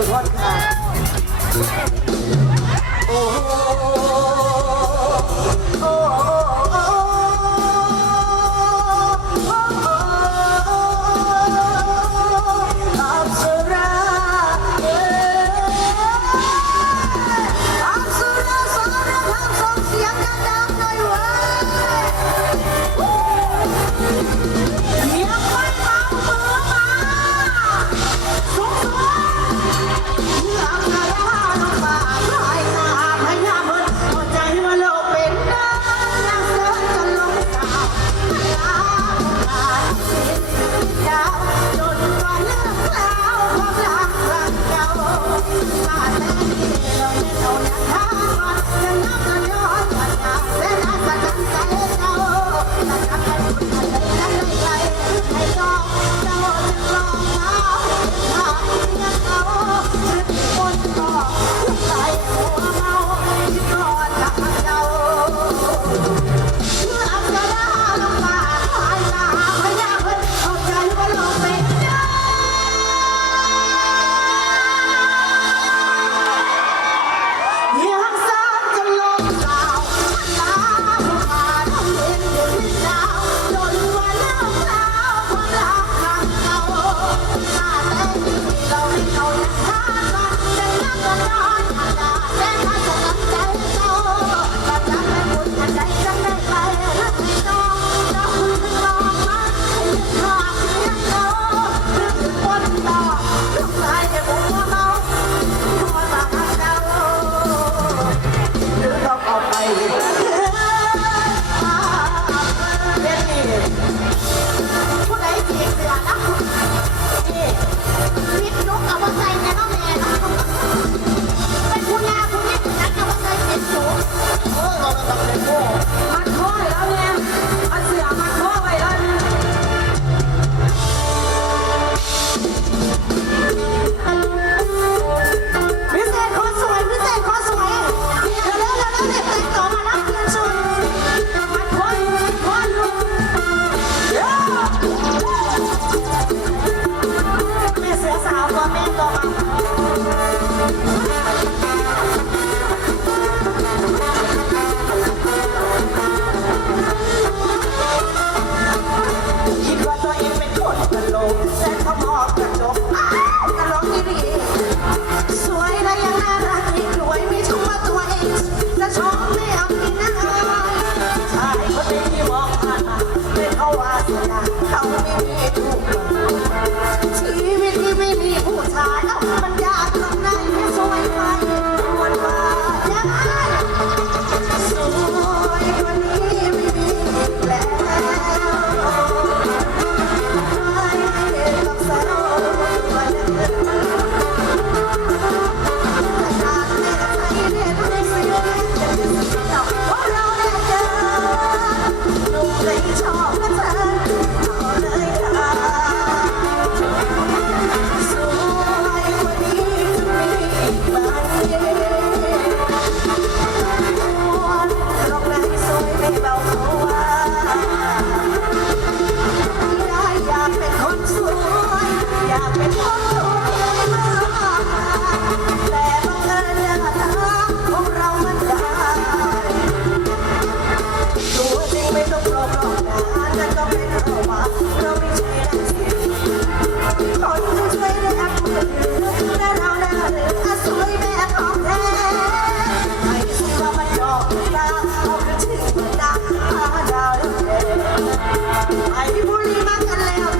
จากที่เรา ไอ้ที่พูดดีมากกันแล้ว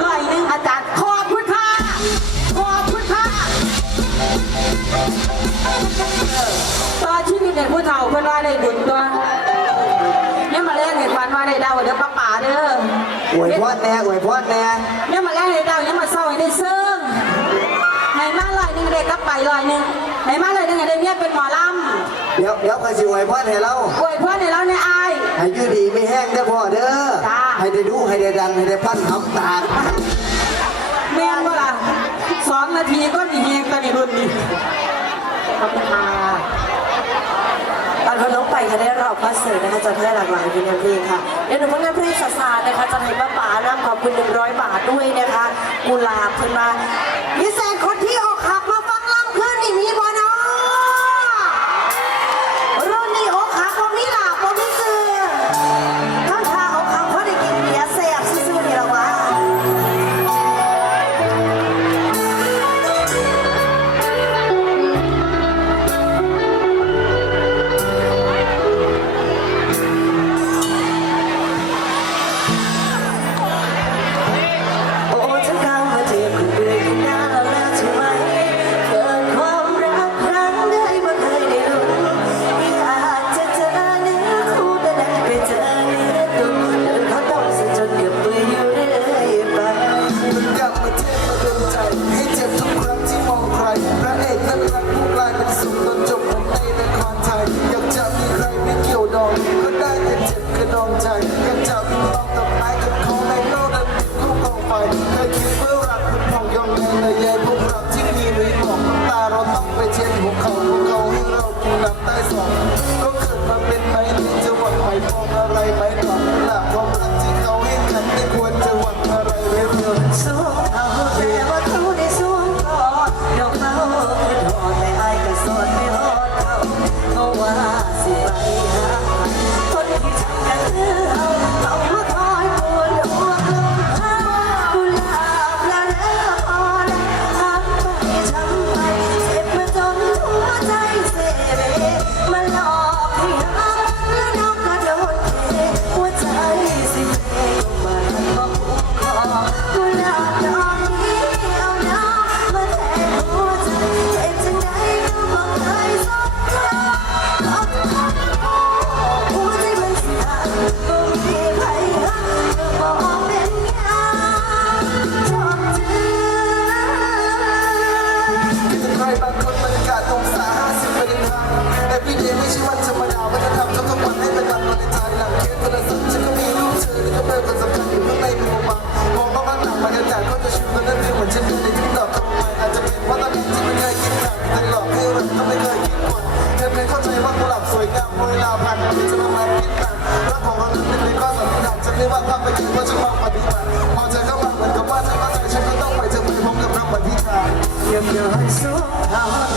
หอยหนึ่งอาจารย์ ขอบคุณค่ะอบคุณค่ตอนชิ้เนี่ยผู้เฒ่าเพิ่นว่าได้ดุดตัวเนี่ยมาเล่นเห็นฟันว่าได้ดาวเด้อป้ป๋าเด้ออวยพรแน่อวยพรแน่เนี่ยมาเล่นได้ดาวเนี่ยมาเศร้าใหซึ้งไหนมาลอยหนึ่งเด็กกับไปลอยหนึ่งไหนมาลอยหนึ่งเด้เนี่ยเป็นหมอลำ เดี๋ยวเดี๋ยวก็สิไหวพ่อให้เราอวยพรให้เราในไอาย ให้ยืดดีไม่แห้งได้พ่อเด้อ จ้า ให้ได้ดูให้ได้ดังให้ได้พันทำตาเรียนบ่ล่ะสองนาทีก็หนีเองอนนี้รุ่นนี้ขอบคุณค่ะตอนคาน้องไปค่ะได้รับคอนเสิร์ตนะคะจะได้หลากหลายเป็นเพลงค่ะเดี๋ยวหนูพนังานเพลงสาสารนะคะจะให้ป้าป๋านำขอบคุร้อยบาทด้วยนะคะกุลาบขึ้นมาพิเศ อนกับ